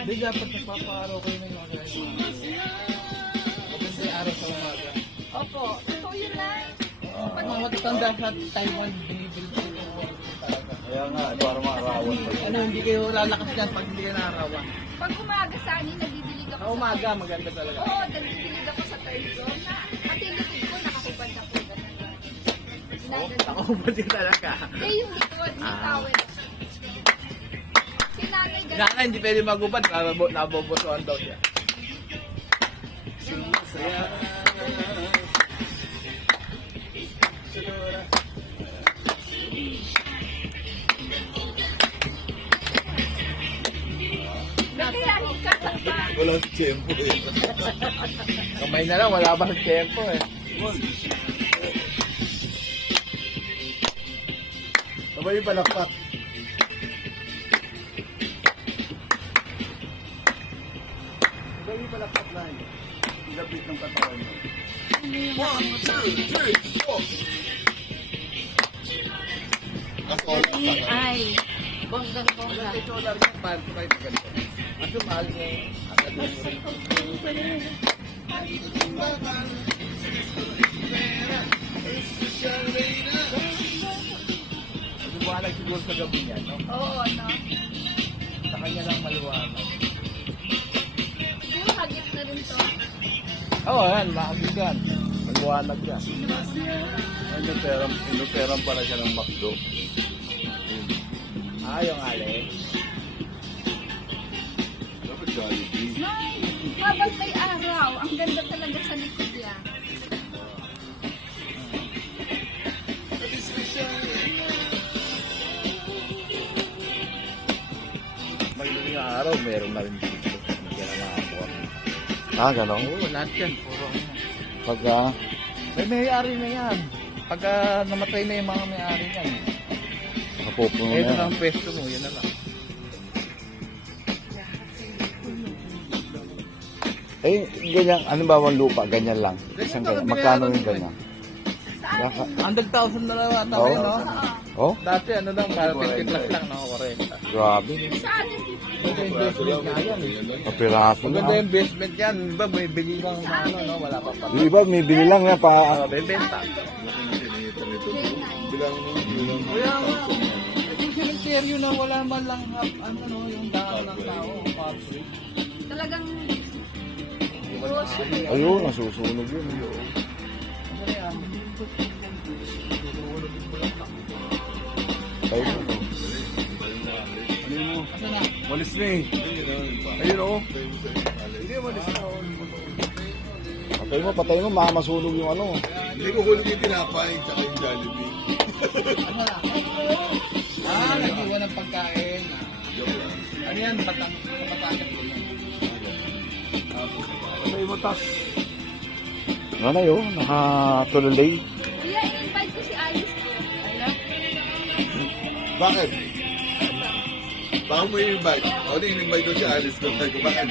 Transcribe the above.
Hindi dapat nagpaparaw kayo ng mga gaya. Maganda yung araw sa umaga. Opo, totoo yun lang. Pag mga matatanda sa Taiwan, binibili ko ito talaga. Kaya nga, para maarawan pa. Ano, hindi kayo lalakas dyan pag hindi kayo nakarawan. Pag umaga sa anin, nagdidilig ako Sa umaga, maganda talaga. Oo, nagdidilig ako sa third floor na pati likod ko nakakubad ako. Ginaganda. Ako ba din talaga? Eh, yung likod, yung towel. Si nanay ganun. Sana hindi pwede magubad, nabobosoan daw siya. Nakayahin ka sa pa. Wala si Tiyempo eh. Kamay na lang, wala ba sa tempo eh. Sabay yung palakpak. Sabay yung palakpak na yun. Ilapit ng katawan mo. 1, 2, 3, 4. Ay, bonggang-bongga. Ito lang yung pan ko kayo maganda. Ang mahal mo, Liwanag siguro sa gabi niya, no? Oo, no. Sa kanya lang maliwanag. Di ba hagip na rin to? Oo, yan, makagigan. Maliwanag yan. Inuperan pala siya ng McDo. Yung alin. Dapat Jollibee. Nay, habang may araw, ang ganda talaga sa likod niya. Magdaling araw, meron na rin dito. Hindi na nakakuha. Ah, gano'n? Oo, lahat yan. Puro ano. Pagka... May-ari na yan. Pagka namatay na yung mga may-ari yan. Nakapupuno Ito na. na ang pwesto mo, yan na lang. Eh, ganyan, ano ba ang lupa? Ganyan lang. Isang ganyan. Magkano yung ganyan? Baka, 100,000 na lang ata Oo. yun, no? oh, Dati ano lang, para 50 plus lang, no? 40. grabe. Sa atin, Maganda investment nga yan. eh. Kapiraso Maganda na. investment yan. Ba, may bili lang na ano, no? Wala pa pa. Yung iba, may bili lang na pa. Bebenta. Kaya nga, yung cemetery na wala man lang, ano, no? Yung daan ng tao, public. talagang grocery. Ayun, nasusunog yun. Ano yan? Ayun. Ano na? Walis na eh. Ayun o. Hindi, walis na. Patay mo, mamasunog yung ano. Hindi ko huli yung tinapay tsaka yung Jollibee. Ano na? Nag-iwan ng pagkain. Ano yan? Batangas ko yan. Patay mo, tas. Ano na yun? Nakatulolay. Kuya, in-invite ko si Alice ko. Bakit? Baka mo yung invite. O, di in-invite ko si Alice ko. Bakit?